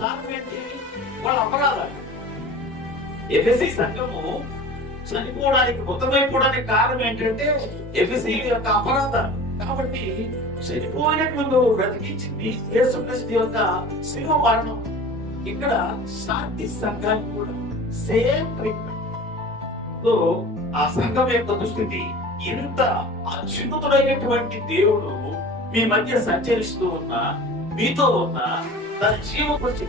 కారణం ఏంటి వాళ్ళ అపరాధాలు ఎఫ్ఎస్సి సంఘము చనిపోవడానికి మృతమైపోవడానికి కారణం ఏంటంటే ఎఫ్ఎస్సి యొక్క అపరాధాలు కాబట్టి చనిపోయినటువంటి బ్రతికించింది యేసుక్రీస్తు యొక్క శిలువ మరణం ఇక్కడ శాంతి సంఘానికి కూడా సేమ్ ట్రీట్మెంట్ సో ఆ సంఘం యొక్క దుస్థితి ఇంత అత్యున్నతుడైనటువంటి దేవుడు మీ మధ్య సంచరిస్తూ ఉన్న మీతో ఉన్న తన గురించి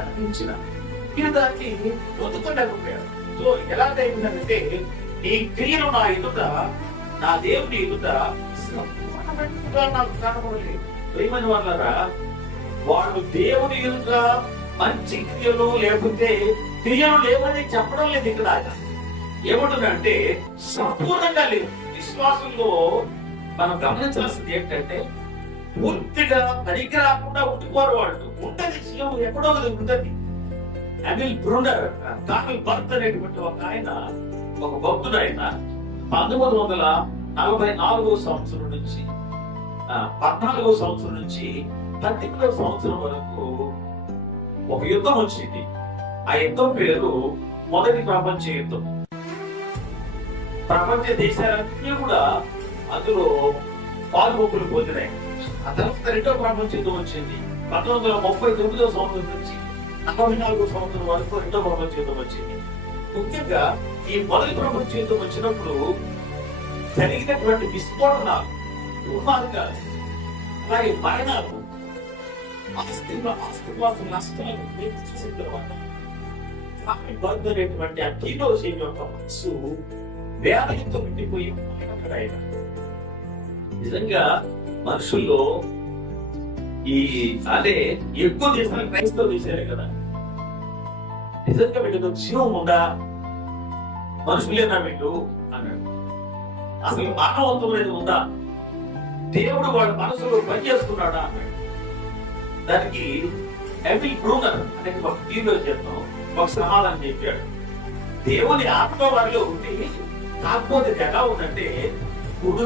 అందించిన. మీరు దాన్ని పొందుకోలేకపోయారు సో ఎలాగైందంటే నీ క్రియలు నా ఎదుట నా దేవుని ఎదుట నాకు కనబడలేదు ప్రేమని వాళ్ళరా వాళ్ళు దేవుని ఎదుట మంచి క్రియలు లేకపోతే క్రియలు లేవని చెప్పడం లేదు ఇక్కడ. ఏమంటుందంటే సంపూర్ణంగా లేదు. విశ్వాసంలో మనం గమనించాల్సింది ఏంటంటే పూర్తిగా పనికి రాకుండా ఉండిపోరు వాళ్ళు ఉంటది సీఎం ఎక్కడో ఒకటి ఉంటది. అనిల్ బ్రూనర్ కామిల్ భర్త్ అనేటువంటి ఒక ఆయన ఒక భక్తుడు ఆయన పంతొమ్మిది వందల నలభై నాలుగో సంవత్సరం నుంచి పద్నాలుగో సంవత్సరం నుంచి పద్దెనిమిదో సంవత్సరం వరకు ఒక యుద్ధం వచ్చింది. ఆ యుద్ధం పేరు మొదటి ప్రపంచ యుద్ధం. ప్రపంచ దేశాలన్నీ కూడా అందులో పాల్గొప్పులు పొందినాయి ఆ తర్వాత రెండో ప్రపంచ యుద్ధం వచ్చింది. పంతొమ్మిది వందల ముప్పై తొమ్మిదో సంవత్సరం నుంచి నలభై నాలుగో సంవత్సరం వరకు రెండో ప్రపంచ యుద్ధం వచ్చింది. ముఖ్యంగా ఈ మొదటి ప్రపంచ యుద్ధం వచ్చినప్పుడు జరిగినటువంటి విస్ఫోటనాలు దుర్మార్గాలు అలాగే మరణాలు ఆస్తి ఆస్తిపాసు నష్టాలు మీరు చూసిన తర్వాత కామెన్ అనేటువంటి ఆ టీనోజీ యొక్క మనసు వేదనతో నిండిపోయి నిజంగా మనుషుల్లో ఈ అంటే ఎక్కువ చేసిన క్రైస్తవ దేశాలే కదా. నిజంగా వీళ్ళకి జీవం ఉందా? మనుషులేనా వీళ్ళు? అన్నాడు. అసలు మానవత్వం అనేది ఉందా? దేవుడు వాళ్ళ మనసులో పనిచేస్తున్నాడా అన్నాడు. దానికి ఎమిల్ బ్రూనర్ అనే ఒక టీవీలో చెప్తాం ఒక సమాధానం చెప్పాడు. దేవుని ఆత్మ వారిలో ఉంది కాకపోతే ఎలా ఉందంటే గుడు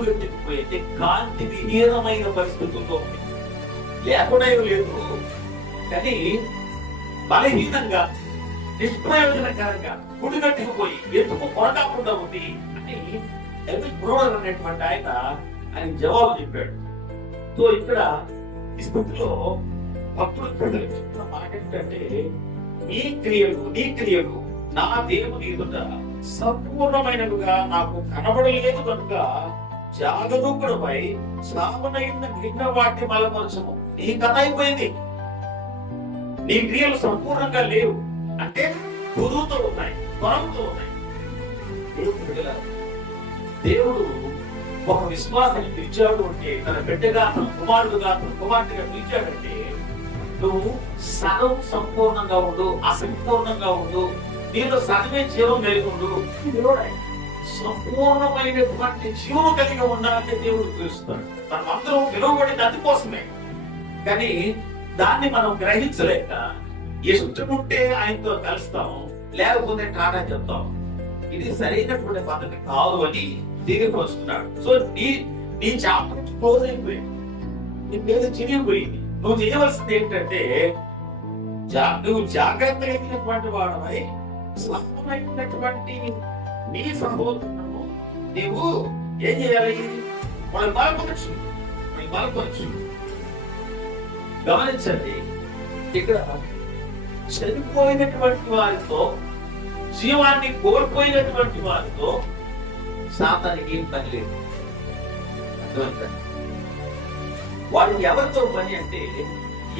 కాంతి విహీనమైన పరిస్థితుల్లో ఉంది. లేకుండా లేదు. కానీ బలహీనంగా నిష్ప్రయోజనకరంగా గుడిగట్టుకుపోయి ఎందుకు కొరకాకుండా ఉంది అని ఎమిల్ అనేటువంటి ఆయన ఆయన జవాబు చెప్పాడు. సో ఇక్కడ ఈ స్థితిలో భక్తులు ప్రజలకు చెప్తున్న మాట ఏంటంటే నీ క్రియలు నీ క్రియలు నా దేవుని ఎదుట సంపూర్ణమైనవిగా నాకు కనబడలేదు కనుక జాగరూకుడుపై సామనైన భిన్న వాటి మలమరచము నీ కథ అయిపోయింది. నీ క్రియలు సంపూర్ణంగా లేవు. అంటే గురువుతో ఉన్నాయి పొరంతో ఉన్నాయి. దేవుడు ఒక విశ్వాసాన్ని పిలిచాడు అంటే తన బిడ్డగా తన కుమారుడుగా తన కుమార్తెగా పిలిచాడంటే నువ్వు సగం సంపూర్ణంగా ఉండు అసంపూర్ణంగా ఉండు నీలో సగమే జీవం కలిగి ఉండు. సంపూర్ణమైనటువంటి జీవం కలిగి ఉండాలంటే దేవుడు పిలుస్తాడు మనం అందరం పిలువబడి దాని కోసమే. కానీ దాన్ని మనం గ్రహించలేక ఇష్టముంటే ఆయనతో కలుస్తాం లేకపోతే టాటా చెప్తాం. ఇది సరైనటువంటి పద్ధతి కాదు అని తిరిగి వస్తున్నాడు సో నీ నీ చాప్టర్ క్లోజ్ అయిపోయింది. నీ మీద చిరిగిపోయింది నువ్వు చేయవలసింది ఏంటంటే నువ్వు జాగ్రత్త కలిగినటువంటి వాడమై స్వస్థమైనటువంటి నీ సహోదరులను నీవు ఏం చేయాలి మనం బలపరచు వాళ్ళని బలపరచు గమనించండి ఇక్కడ చనిపోయినటువంటి వారితో జీవాన్ని కోల్పోయినటువంటి వారితో శాతానికి ఏం పని లేదు అర్థమైందా? ఎవరితో పని అంటే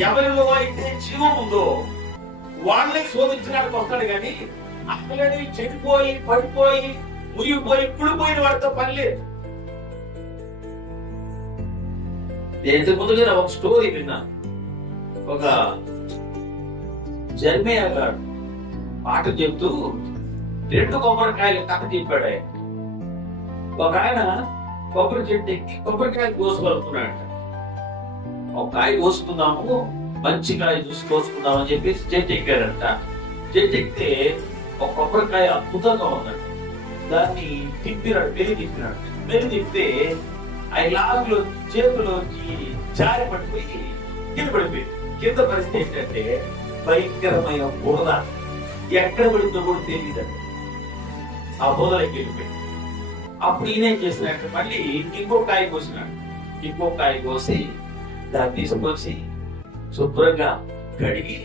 ఎవరిలో అయితే జీవం ఉందో వాళ్ళని శోధించడానికి వస్తాడు కానీ అక్కడ చెడిపోయి పడిపోయి మురిగిపోయి పుడిపోయిన వాడితో పని లేదు. నేను ముందుగా ఒక స్టోరీ విన్నా. ఒక జర్మేయ గారు పాట చెప్తూ రెండు కొబ్బరికాయలు కథ చెప్పాడు ఆయన. ఒక ఆయన కొబ్బరి చెట్టు ఎక్కి కొబ్బరికాయలు కోసుకోవాలనుకున్నాడు ఒక కాయ కోసుకుందాము మంచి కాయ చూసి కోసుకుందాం అని చెప్పేసి చెట్టు ఎక్కాడంట. చెట్టు ఎక్కితే ఒక కొబ్బరికాయ అద్భుతంగా ఉందంట. దాన్ని తిప్పినాడు పెళ్ళి తిప్పినాడు పెళ్ళి తిప్పితే ఆ లాగులో చేతిలోకి జారి పడిపోయి కింద పడిపోయింది కింద పరిస్థితి ఏంటంటే భయంకరమైన బురద. ఎక్కడ పడిందో కూడా తెలియదండి ఆ బురదలోకి వెళ్ళిపోయి అప్పుడు ఈయన ఏం చేసినట్టు మళ్ళీ ఇంకో కాయ కోసినాడు. ఇంకో కాయ కోసి దాన్ని తీసుకొచ్చి శుభ్రంగా కడిగి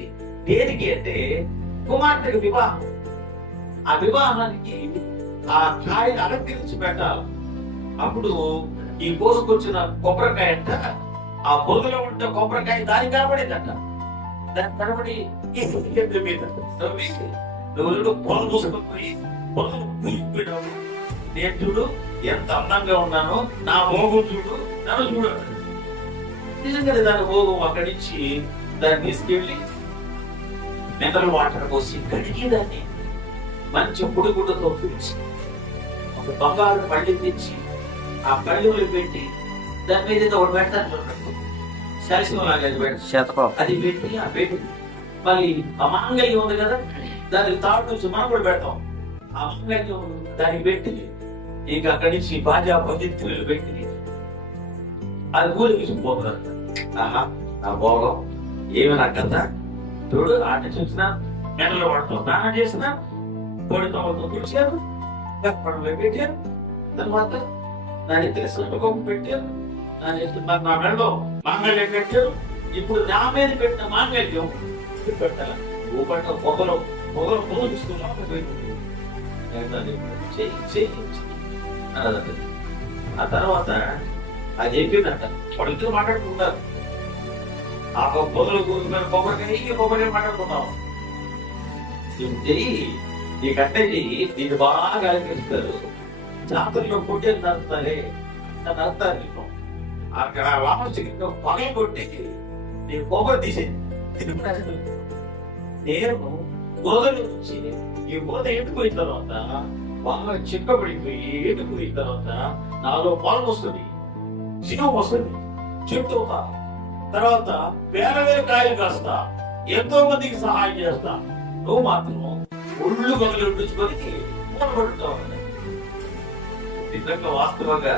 దేనికి అంటే కుమార్తెకు వివాహం. ఆ వివాహానికి ఆ కాయ అలంకరించి పెట్టాలి. అప్పుడు ఈ కోసుకొచ్చిన కొబ్బరికాయ అంట ఆ బొదులో ఉంటే కొబ్బరికాయ దాని కనబడిందంట. దాని కనబడి మీద నువ్వు పొలం మూసుకొని పొలం కూలిపోయినావు నేను చూడు ఎంత అందంగా ఉన్నానో నా భోగం చూడు నన్ను చూడు నిజంగా నిజంగానే దాని భోగం అక్కడి నుంచి దాన్ని తీసుకెళ్ళి నిద్రలు వాటర్ పోసి కడిగి దాన్ని మంచి పొడి గుడ్డతో తుడిచి ఒక బంగారు పళ్ళి తెచ్చి ఆ పళ్ళులు పెట్టి దాని మీద ఏదో ఒకటి పెడతాను అది పెట్టి ఆ పెట్టి మళ్ళీ ఆ మాంగళ్యం ఉంది కదా దానికి తాడు నుంచి మనం కూడా పెడతాం. ఆ మాంగళ్యం దానికి పెట్టి ఇక అక్కడి నుంచి బాజా పద్ధతులు పెట్టి అది ఊరికి తీసుకుపోతున్నారు ఆహా నా భోగం. ఏమి నా కథ? చూడు ఆట చూసిన మెడలో పడతాం స్నానం చేసిన పొడితో తుడిచారు పడలో పెట్టారు తర్వాత నా నెత్తిన సుఖం పెట్టారు నా నెత్తి నా మెడలో మాంగళ్యం పెట్టారు ఇప్పుడు నా మీద పెట్టిన మాంగళ్యం పెట్టాలి పెట్టాల ఊపట ఒకరు పొగలు పొగలు తీసుకున్నాం ఆ తర్వాత అది చెప్పిందంట వాళ్ళిద్దరు మాట్లాడుకుంటారు ఆ పొగలు కూర్చున్నారు కొబ్బరికాయ ఈ కొబ్బరికాయ మాట్లాడుకున్నాం ఇది ఈ కట్టె దీన్ని బాగా అలంకరిస్తారు. జాతరలో కొట్టేది నడుస్తారే నడుస్తారు నీకు అక్కడ వామస్కి పగల కొట్టి నీ కొబ్బరి తీసేది నేను బోధన నుంచి ఈ బోధ ఎంటుకున్న తర్వాత బాగా చిక్కబడిపోయి ఎంటుకున్న తర్వాత నాలో పొలం వస్తుంది సిగం వస్తుంది చెట్టు తర్వాత వేల వేల కాయలు కాస్తా ఎంతో మందికి సహాయం చేస్తా. నువ్వు మాత్రం ఒళ్ళు మొదలు ఉంచుకొని ఉన్నాయి నిజంగా వాస్తవంగా